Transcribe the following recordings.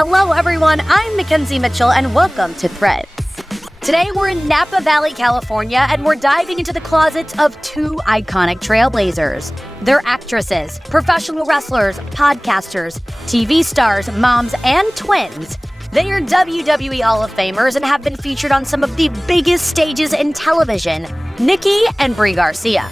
Hello, everyone. I'm McKenzie Mitchell, and welcome to Threads. Today, we're in Napa Valley, California, and we're diving into the closets of two iconic trailblazers. They're actresses, professional wrestlers, podcasters, TV stars, moms, and twins. They are WWE Hall of Famers and have been featured on some of the biggest stages in television, Nikki and Brie Garcia.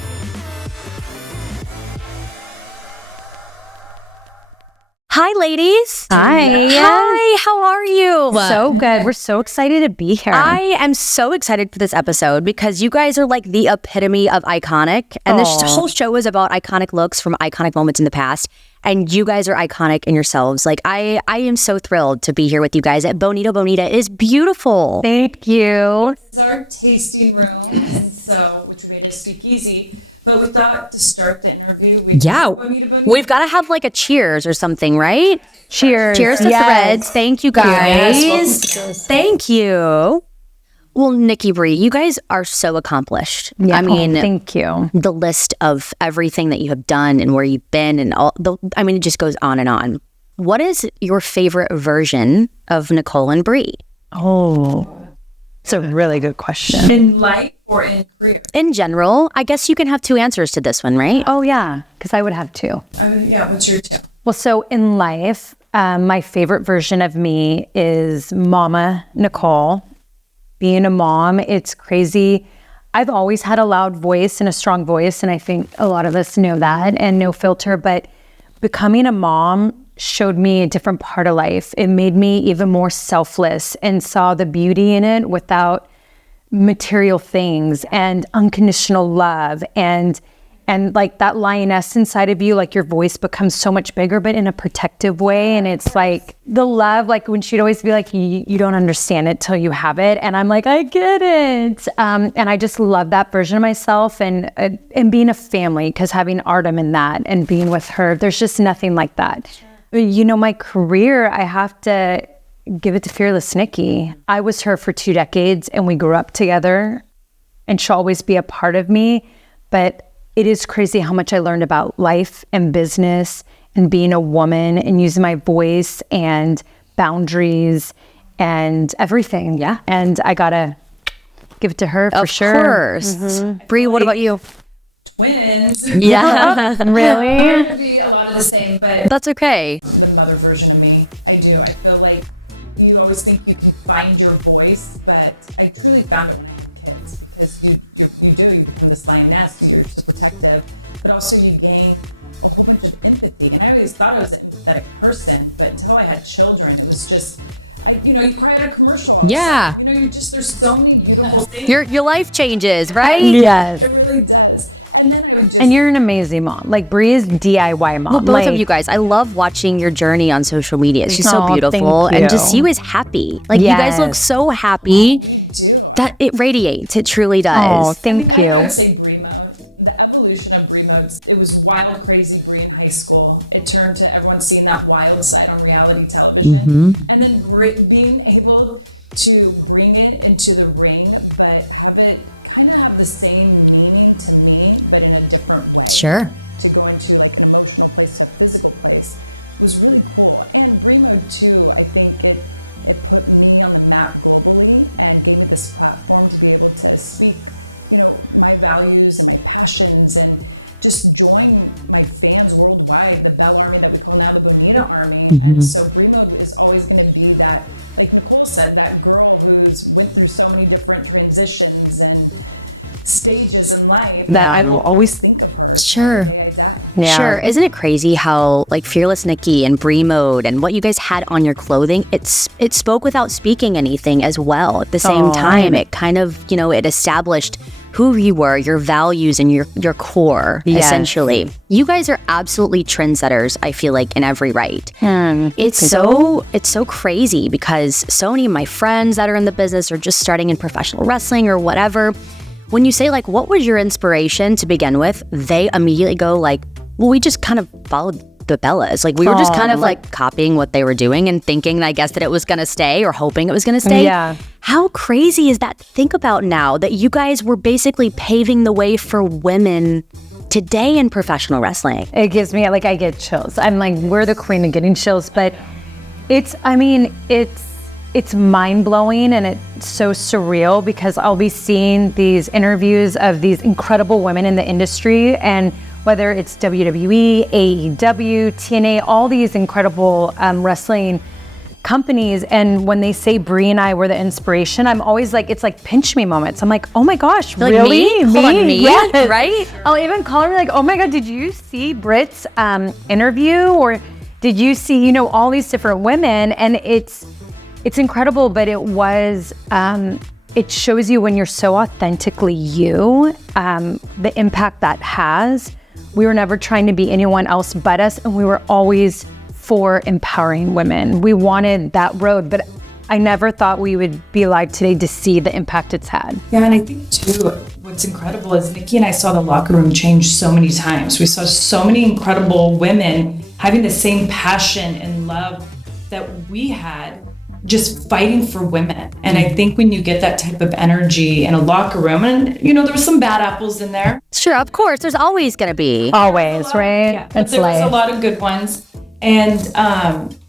Hi, ladies. Hi. Hi, how are you? So good. We're so excited to be here. I am so excited for this episode because you guys are like the epitome of iconic. And this whole show is about iconic looks from iconic moments in the past. And you guys are iconic in yourselves. Like, I am so thrilled to be here with you guys at Bonita. Bonita is beautiful. Thank you. This is our tasting room, which we made a speakeasy. But we thought to start the interview, we've got to have like a cheers or something, right? Cheers. Cheers to Threads. Thank you, guys. Yes, Thank you. Well, Nikki, Brie, you guys are so accomplished. Yeah, I mean, thank you. The list of everything that you have done and where you've been and it just goes on and on. What is your favorite version of Nicole and Brie? Oh, it's a really good question. In life or in career? In general, I guess you can have two answers to this one, right? Oh, yeah, because I would have two. What's your two? Well, so in life, my favorite version of me is Mama Nicole. Being a mom, it's crazy. I've always had a loud voice and a strong voice, and I think a lot of us know that, and no filter, but becoming a mom showed me a different part of life. It made me even more selfless and saw the beauty in it without material things and unconditional love and like that lioness inside of you, like your voice becomes so much bigger, but in a protective way. And it's like the love, like when she'd always be like, you don't understand it till you have it. And I'm like, I get it. And I just love that version of myself and being a family, because having Artem in that and being with her, there's just nothing like that. You know, my career, I have to give it to Fearless Nikki. I was her for 2 decades and we grew up together, and she'll always be a part of me. But it is crazy how much I learned about life and business and being a woman and using my voice and boundaries and everything. Yeah. And I gotta give it to her for sure. Of course. Mm-hmm. Brie, what about you? Twins. Yeah. Really? It'd be a lot of the same, but That's okay. another version of me. I do. I feel like you always think you can find your voice, but I truly found it. Because you do become this lioness, you're just protective, but also you gain a whole bunch of empathy. And I always thought I was an empathetic person, but until I had children, it was just, you cry at a commercial. Yeah. There's so many little things. Your life changes, right? Yes. It really does. And then I would just... And you're an amazing mom. Like, Brie is DIY mom. Well, both of you guys, I love watching your journey on social media. She's so beautiful. Thank And to you. see you is happy. Like, you guys look so happy that it radiates. It truly does. Oh, thank I you. gotta say Brie mode. The evolution of Brie mode. It was wild, crazy Brie in high school. It turned to everyone seeing that wild side on reality television. Mm-hmm. And then Brie being able to bring it into the ring, but have it kind of have the same meaning to me, but in a different way. Sure. To go into like an emotional place, a physical place, was really cool. And Brie mode too, I think it put me on the map globally and gave me this platform to be able to speak, my values and my passions and just join my fans worldwide, the Bell Army that we call now the Bonita Army. Mm-hmm. And so Brie mode is always going to be that, like Nicole said, that girl who's went through so many different transitions and stages in life that I will always think of her. Sure. Yeah. Sure. Isn't it crazy how like Fearless Nikki and Brie mode and what you guys had on your clothing, it spoke without speaking anything as well. At the same time, it kind of, it established who you were, your values and your core, essentially. You guys are absolutely trendsetters, I feel like, in every right. It's so crazy because so many of my friends that are in the business are just starting in professional wrestling or whatever. When you say like, what was your inspiration to begin with? They immediately go like, well, we just kind of followed the Bellas. Like we were just kind of like copying what they were doing and thinking, I guess, that it was going to stay or hoping it was going to stay. Yeah. How crazy is that to think about now that you guys were basically paving the way for women today in professional wrestling? It gives me, like, I get chills. I'm like, we're the queen of getting chills, but It's mind-blowing and it's so surreal because I'll be seeing these interviews of these incredible women in the industry, and whether it's WWE, AEW, TNA, all these incredible wrestling companies, and when they say Brie and I were the inspiration, I'm always like, it's like pinch me moments. I'm like, oh my gosh, You're really? Like, me? Hold on, me? Yes. Right? I'll even call her like, oh my God, did you see Britt's interview? Or did you see, all these different women? And it's incredible, but it shows you when you're so authentically you, the impact that has. We were never trying to be anyone else but us, and we were always for empowering women. We wanted that road, but I never thought we would be alive today to see the impact it's had. Yeah, and I think too, what's incredible is Nikki and I saw the locker room change so many times. We saw so many incredible women having the same passion and love that we had, just fighting for women. And I think when you get that type of energy in a locker room, and there were some bad apples in there. Sure, of course, there's always going to be. Always, right? Yeah, but there was a lot of good ones. And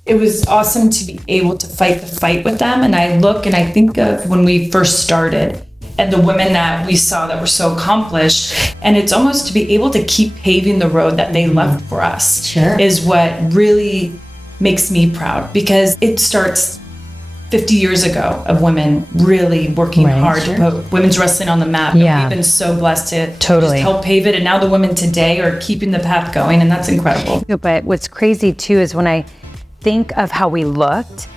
it was awesome to be able to fight the fight with them. And I look and I think of when we first started and the women that we saw that were so accomplished. And it's almost to be able to keep paving the road that they left for us is what really makes me proud, because it starts 50 years ago of women really working hard to put women's wrestling on the map. Yeah. And we've been so blessed to Totally. just help pave it. And now the women today are keeping the path going, and that's incredible. But what's crazy too is when I think of how we looked,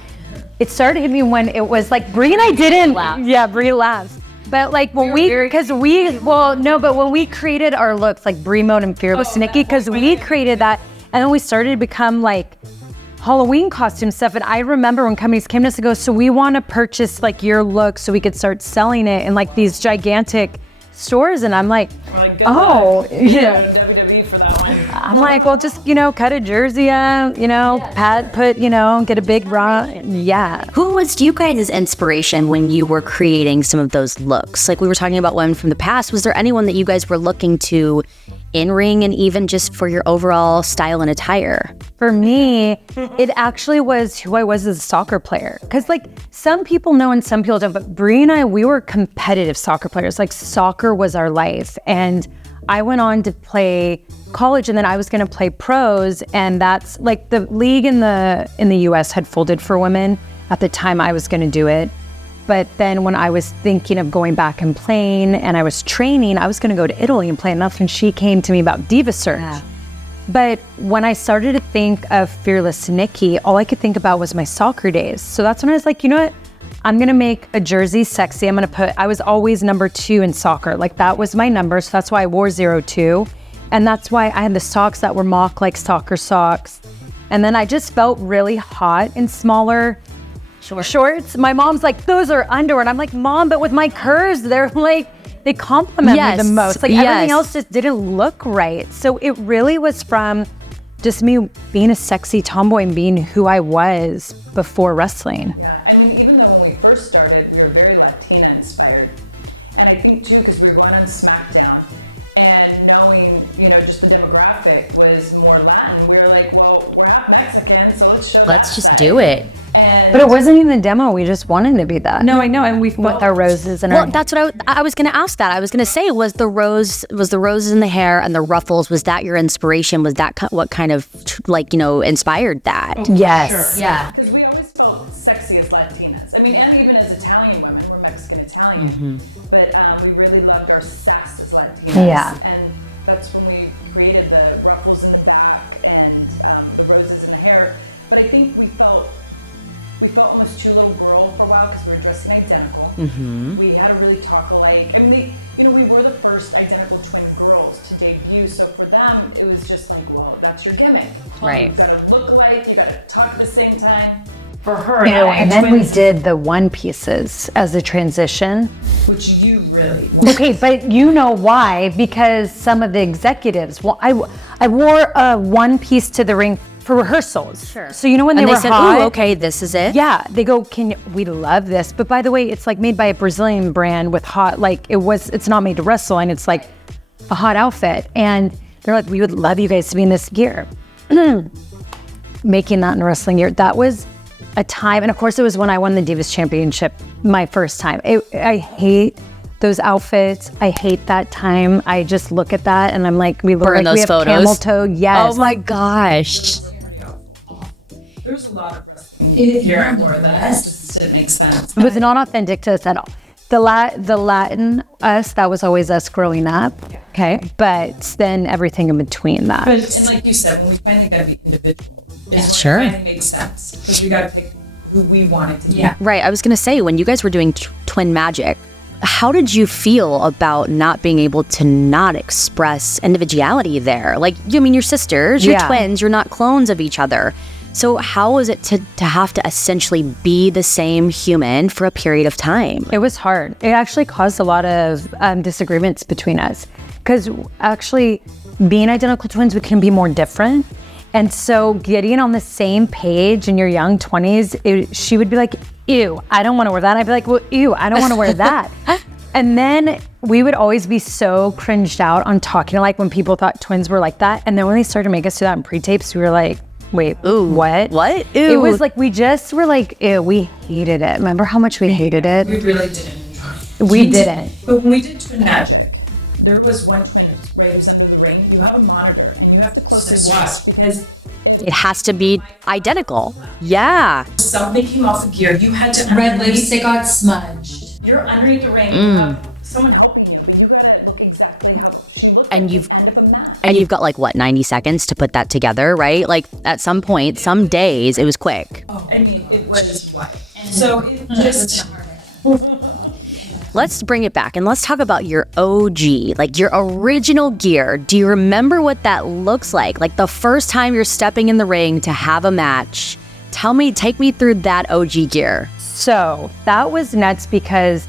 it started hitting me when it was like Brie and I didn't. Yeah, Brie laughs. But like when when we created our looks, like Brie Mode and Fearless Nikki, because we created that, and then we started to become like Halloween costume stuff. And I remember when companies came to us and go, so we want to purchase like your look so we could start selling it in like these gigantic stores. And I'm like, WWE for that one. I'm like, well, just, cut a jersey out, get a big bra. Yeah. Who was you guys' inspiration when you were creating some of those looks? Like we were talking about one from the past. Was there anyone that you guys were looking to in ring, and even just for your overall style and attire? For me, it actually was who I was as a soccer player. Because like some people know and some people don't, but Brie and I, we were competitive soccer players. Like soccer was our life. And I went on to play college, and then I was going to play pros. And that's like the league in the US had folded for women at the time I was going to do it. But then when I was thinking of going back and playing and I was training, I was going to go to Italy and play enough. And she came to me about Diva Search. Yeah. But when I started to think of Fearless Nikki, all I could think about was my soccer days. So that's when I was like, you know what? I'm going to make a jersey sexy. I was always number 2 in soccer. Like that was my number. So that's why I wore 02. And that's why I had the socks that were mock like soccer socks. And then I just felt really hot in smaller shorts. My mom's like, those are underwear. And I'm like, Mom, but with my curves, they're like, they compliment me the most. Like everything else just didn't look right. So it really was from just me being a sexy tomboy and being who I was before wrestling. Yeah, and even though when we first started, we were very Latina inspired. And I think too, because we were going on Smackdown and knowing, just the demographic was more Latin, we were like, well, we're half Mexican, so let's just do it. But it wasn't even the demo. We just wanted to be that. No, I know, and we with our roses and that's what I was going to ask. That I was going to say, was the roses in the hair and the ruffles? Was that your inspiration? Was that what kind of inspired that? Oh, yes. Sure. Yeah. Because we always felt sexy as Latinas. I mean, and even as Italian women, we're Mexican Italian, but we really loved our sass as Latinas. Yeah. And that's when we created the ruffles in the back and the roses in the hair. But I think we felt almost too little girl for a while because we were dressing identical. Mm-hmm. We had to really talk alike. And we were the first identical twin girls to debut. So for them, it was just like, well, that's your gimmick. Right. You gotta look alike, you gotta talk at the same time. For her, and then we did the one pieces as a transition. Which you really Okay, but you know why? Because some of the executives, I wore a one piece to the ring for rehearsals. Sure. So when they said, hot, "Ooh, okay, this is it." Yeah, they go, we love this. But by the way, it's like made by a Brazilian brand with hot, it's not made to wrestle, and it's like a hot outfit. And they're like, we would love you guys to be in this gear. Making that in wrestling gear, that was a time, and of course it was when I won the Divas Championship my first time. I hate those outfits. I hate that time. I just look at that and I'm like, we look Burn like those we have photos. camel toe. Yes. Oh my gosh. There's a lot of us here and more of that. It just didn't make sense. It was not authentic to us at all. The Latin us, that was always us growing up. Okay. But then everything in between that. And like you said, when we finally got to be individual, Sure. it finally made sense. Because we got to think who we wanted to be. Right. I was going to say, when you guys were doing twin magic, how did you feel about not being able to not express individuality there? Like, I mean, you're sisters, you're twins, you're not clones of each other. So how was it to have to essentially be the same human for a period of time? It was hard. It actually caused a lot of disagreements between us. Because actually, being identical twins, we can be more different. And so getting on the same page in your young 20s, she would be like, ew, I don't want to wear that. I'd be like, well, ew, I don't want to wear that. And then we would always be so cringed out on talking like when people thought twins were like that. And then when they started to make us do that in pre-tapes, we were like, wait, Ooh, what? What? Ew. It was like, we just were like, ew, we hated it. Remember how much we hated it? We really didn't enjoy it. We didn't. But when we did twin magic, there was one twin who was under the ring. You have a monitor and you have to close watch because It has to be identical. Yeah. something came off the gear. You had to Red underneath- lipstick got smudged. You're underneath the ring. You have someone helping you, but you gotta look exactly how she looked. And at you've- the end of the match. And you've got like, what, 90 seconds to put that together, right? Like at some point, some days, it was quick. I mean, it was white. So it just. Let's bring it back and let's talk about your OG, like your original gear. Do you remember what that looks like? Like the first time you're stepping in the ring to have a match. Take me through that OG gear. So that was nuts because,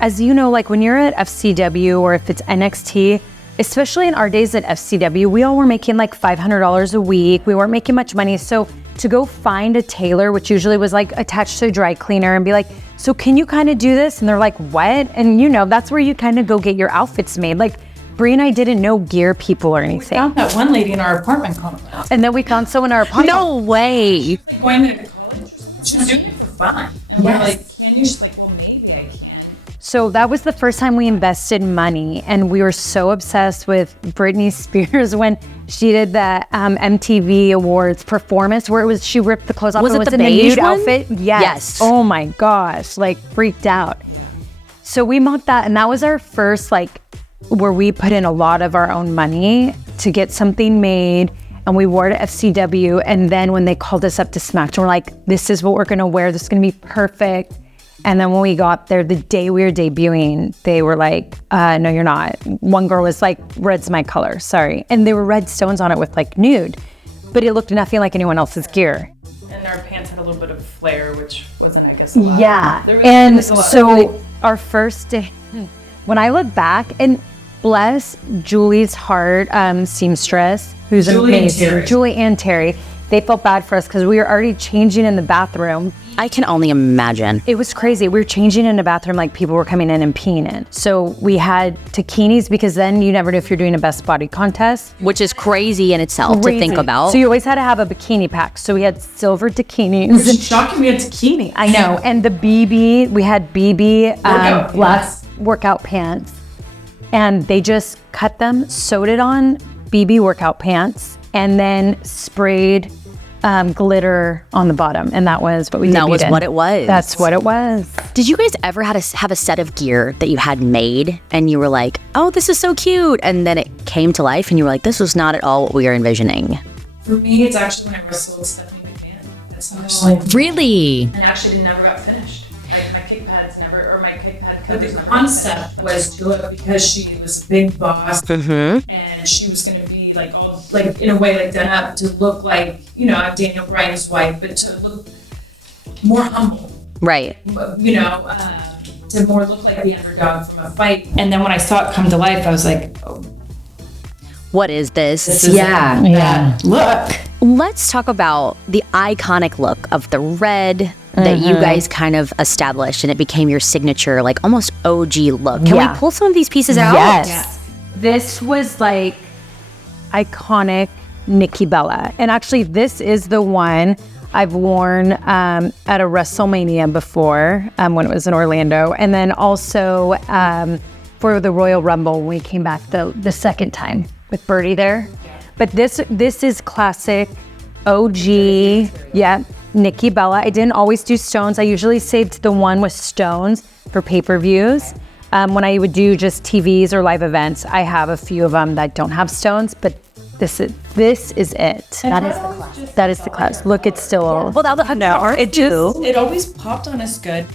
as you know, like when you're at FCW or if it's NXT, especially in our days at FCW, we all were making like $500 a week. We weren't making much money. So to go find a tailor, which usually was like attached to a dry cleaner, and be like, so can you kind of do this? And they're like, what? And that's where you kind of go get your outfits made. Like Brie and I didn't know gear people or anything. Found that one lady in our apartment complex. And then we found someone in our apartment. No way. Going to college, she was doing it for fun. And we're like, can you? She's like, well, maybe I can. So that was the first time we invested money, and we were so obsessed with Britney Spears when she did the MTV Awards performance where she ripped the clothes off. Was and it the in the beige nude one? outfit? Yes. Oh my gosh, like freaked out. So we mocked that, and that was our first where we put in a lot of our own money to get something made. And we wore it at FCW, and then when they called us up to Smackdown, we're like, this is what we're gonna wear. This is gonna be perfect. And then when we got there, the day we were debuting, they were like, no, you're not. One girl was like, red's my color, sorry. And there were red stones on it with like nude, but it looked nothing like anyone else's gear. And our pants had a little bit of flair, which wasn't, I guess, allowed. Yeah, There was and a lot. so our first day, when I look back, and bless Julie's heart, seamstress, who's Julie and amazing. Terry. Julie and Terry, they felt bad for us because we were already changing in the bathroom. I can only imagine. It was crazy. We were changing in the bathroom like people were coming in and peeing in. So we had taquinis because then you never know if you're doing a best body contest. Which is crazy in itself to think Crazy. about. So you always had to have a bikini pack. So we had silver taquinis. It's shocking we had bikini. I know. And the BB, we had BB Workout black pants. workout pants. And they just cut them, sewed it on BB workout pants, and then sprayed glitter on the bottom. And that was what we did. That was what it was. That's what it was. Did you guys ever have a set of gear that you had made and you were like, oh, this is so cute, and then it came to life and you were like, this was not at all what we were envisioning? For me, it's actually when I wrestled Stephanie McMahon. That's how much Really? and actually it never got finished. My kick pads never, or my kick pad covers. The concept was good because she was a big boss and she was going to be like all, like in a way like done up to look like, Daniel Bryan's wife, but to look more humble, Right. to more look like the underdog from a fight. And then when I saw it come to life, I was like, oh, What is this? this is Yeah. look. Let's talk about the iconic look of the red that you guys kind of established, and it became your signature, like almost OG look. Can Yeah. we pull some of these pieces out? Yes. This was like iconic Nikki Bella. And actually, this is the one I've worn at a WrestleMania before when it was in Orlando. And then also for the Royal Rumble when we came back the second time with Birdie there. But this is classic OG, Nikki Bella. I didn't always do stones. I usually saved the one with stones for pay-per-views. When I would do just TVs or live events, I have a few of them that don't have stones, but this is it. That is the class. Look, it's still old. Well, It always popped on us good.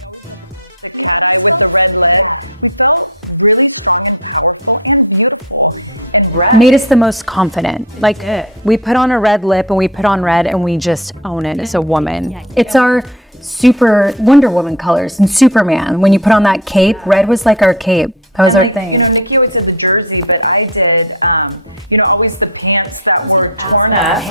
Made us the most confident. Like, we put on a red lip and we put on red and we just own it as a woman. It's our super Wonder Woman colors and Superman. When you put on that cape, red was like our cape. That was our thing. Nikki always said the jersey, but I did, always the pants that were torn up.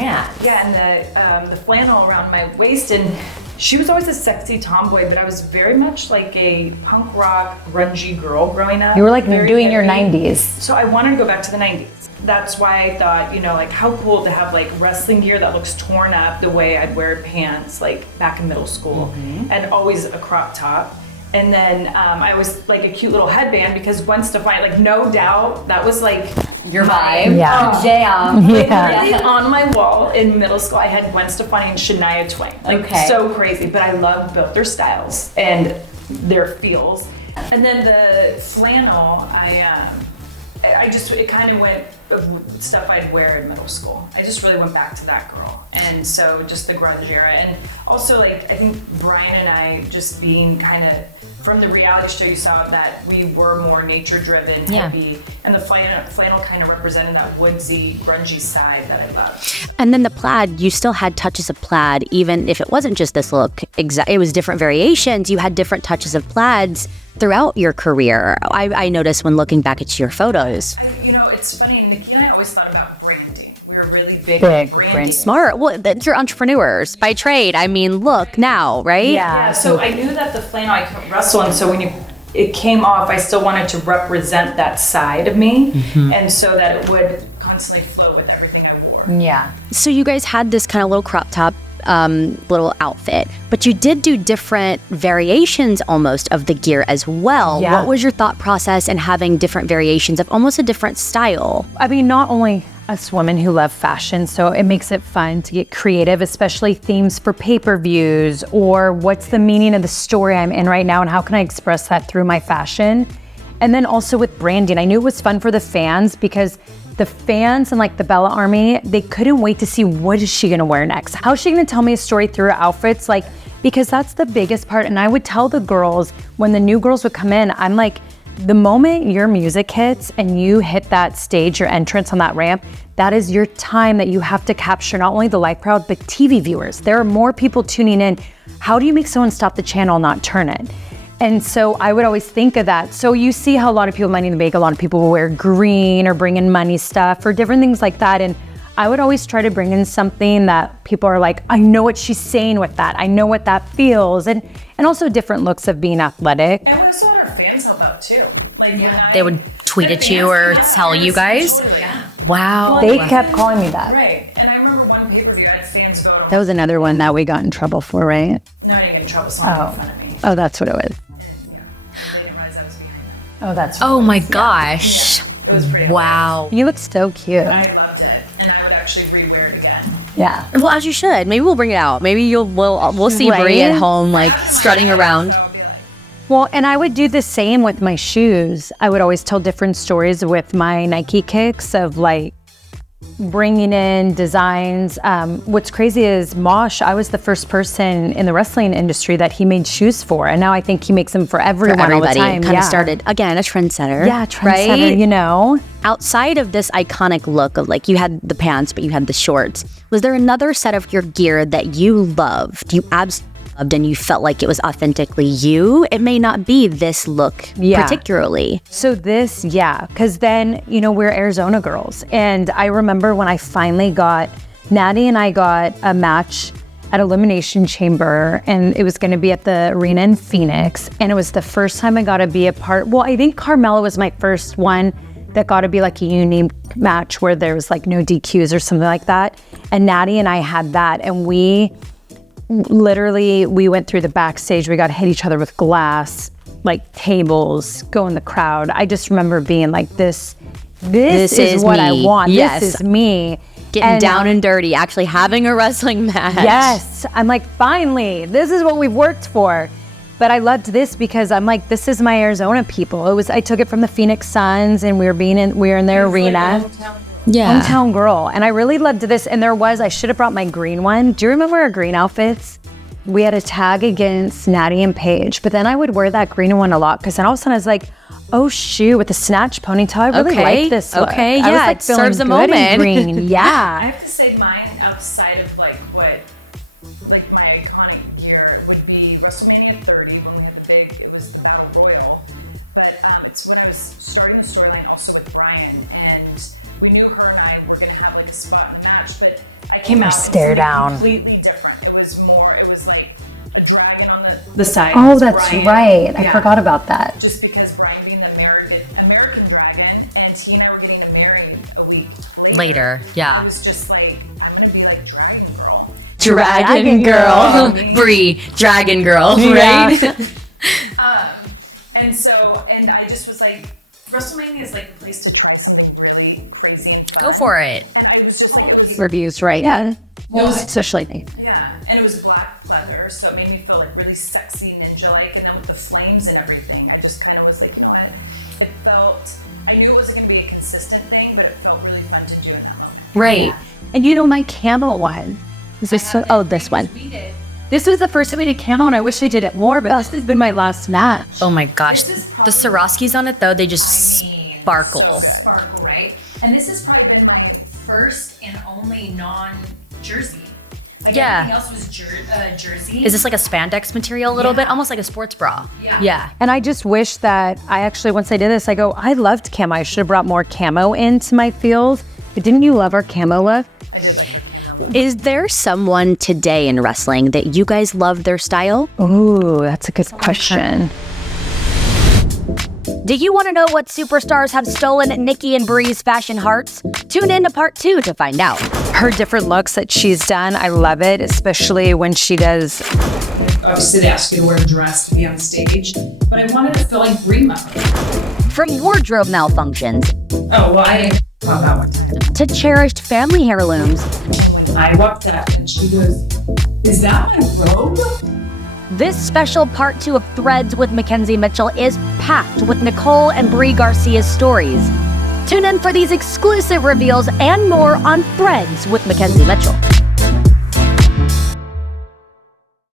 Yeah, and the flannel around my waist. And she was always a sexy tomboy, but I was very much like a punk rock, grungy girl growing up. You were like very doing your hippie. 90s. So I wanted to go back to the 90s. That's why I thought, like how cool to have like wrestling gear that looks torn up the way I'd wear pants like back in middle school, and always a crop top. And then I was like a cute little headband because Gwen Stefani, like no doubt, that was like your vibe. Yeah. Jam. Literally on my wall in middle school, I had Gwen Stefani and Shania Twain. Like so crazy, but I loved both their styles and their feels. And then the flannel, it kind of went of stuff I'd wear in middle school. I just really went back to that girl. And so just the grunge era. And also like, I think Brian and I just being kind of, from the reality show you saw that we were more nature driven, hippie, and the flannel kind of represented that woodsy, grungy side that I love. And then the plaid, you still had touches of plaid, even if it wasn't just this look, it was different variations. You had different touches of plaids throughout your career. I noticed when looking back at your photos. It's funny, Nikki and I always thought about branding. We were really big branding. Smart. Well, you're entrepreneurs by trade. I mean, look now, right? Yeah. So I knew that the flannel I couldn't wrestle, and so when it came off, I still wanted to represent that side of me, and so that it would constantly flow with everything I wore. Yeah. So you guys had this kind of little crop top little outfit, but you did do different variations almost of the gear as well. Yeah. What was your thought process in having different variations of almost a different style? I mean, not only us women who love fashion, so it makes it fun to get creative, especially themes for pay-per-views, or what's the meaning of the story I'm in right now and how can I express that through my fashion? And then also with branding, I knew it was fun for the fans because the fans and like the Bella Army, they couldn't wait to see what is she gonna wear next? How is she gonna tell me a story through her outfits? Like, because that's the biggest part. And I would tell the girls, when the new girls would come in, I'm like, the moment your music hits and you hit that stage, your entrance on that ramp, that is your time that you have to capture not only the live crowd, but TV viewers. There are more people tuning in. How do you make someone stop the channel and not turn it? And so I would always think of that. So you see how a lot of people, Money in the Bank, a lot of people will wear green or bring in money stuff or different things like that. And I would always try to bring in something that people are like, I know what she's saying with that. I know what that feels. And also different looks of being athletic. And we saw our fans help out too. Like They would tweet at you or tell you guys? Wow. They kept calling me that. Right. And I remember one pay-per-view I had fans go, That was another one that we got in trouble for, right? no, I didn't get in trouble, someone made fun of me. Oh, that's what it was. And, they didn't realize I was behind them. Oh, that's Oh my gosh. It was pretty Wow. You look so cute. I loved it. And I would actually rewear it again. Yeah. Well, as you should. Maybe we'll bring it out. Maybe we'll see Right? Brie at home like strutting around. Well, and I would do the same with my shoes. I would always tell different stories with my Nike kicks of like bringing in designs. What's crazy is Mosh, I was the first person in the wrestling industry that he made shoes for. And now I think he makes them for everyone all the time. Kind of started, again, a trendsetter. Yeah, trendsetter, right? you know. Outside of this iconic look of like you had the pants, but you had the shorts, was there another set of your gear that you loved? You absolutely loved and you felt like it was authentically you? It may not be this look particularly. So this, because then, we're Arizona girls. And I remember when I finally Natty and I got a match at Elimination Chamber, and it was going to be at the arena in Phoenix. And it was the first time I got to be a part. Well, I think Carmella was my first one that got to be like a unique match where there was like no DQs or something like that. And Natty and I had that, and we literally, we went through the backstage. We got to hit each other with glass, like tables, go in the crowd. I just remember being like, this is what I want. Yes. This is me. Getting down and dirty, actually having a wrestling match. Yes. I'm like, finally, this is what we've worked for. But I loved this because I'm like, this is my Arizona people. I took it from the Phoenix Suns, and we were in their arena. Hometown girl. And I really loved this. And I should have brought my green one. Do you remember our green outfits? We had a tag against Natty and Paige, but then I would wear that green one a lot because then all of a sudden I was like, oh shoot, with the snatch ponytail, I really like this look. Okay, I was, yeah, like, it serves a moment. Green. Yeah. I have to say mine outside of like what, like my iconic gear would be WrestleMania 30 when we had the big, it was the Battle Royal. But it's when I was starting the storyline also with Brian, and we knew her and I were gonna have like a spot and match, but I came out stare down. completely different. It was like a dragon on the side. Oh, that's Brian. right. Yeah. I forgot about that. Just because Brian being the American dragon, and he and I were getting married a week later. Yeah. It was just like, I'm gonna be like Dragon Girl. Dragon Girl. Brie, Dragon Girl, right? And I just was like, WrestleMania is like the place to try something really crazy and fun. Go for it. And it was just like, Reviews, right? Yeah. Especially. yeah, and it was black leather, so it made me feel like really sexy, ninja-like, and then with the flames and everything, I just kind of was like, you know what? It felt, I knew it wasn't gonna be a consistent thing, but it felt really fun to do in my own. Right. Yeah. And you know my camo one. Is this this one. We did. This was the first time we did camo, and I wish I did it more, but this has been my last match. Oh my gosh. This is The probably- Swarovskis on it though, they just sparkle. So sparkle, right? And this has probably been my first and only non-jersey. Like Yeah. everything else was jersey. Is this like a spandex material a little bit? Almost like a sports bra. Yeah. And I just wish that once I did this, I loved camo. I should have brought more camo into my field. But didn't you love our camo look? I did. Is there someone today in wrestling that you guys love their style? Ooh, that's a good question. Do you want to know what superstars have stolen Nikki and Brie's fashion hearts? Tune in to part 2 to find out. Her different looks that she's done, I love it, especially when she does. Obviously, they asked me to wear a dress to be on stage, but I wanted to feel like Brie mode. From wardrobe malfunctions Oh, well, I saw that one time. to cherished family heirlooms, When I walked up and she goes, is that my robe? this special part 2 of Threads with McKenzie Mitchell is packed with Nicole and Brie Garcia's stories. Tune in for these exclusive reveals and more on Threads with McKenzie Mitchell.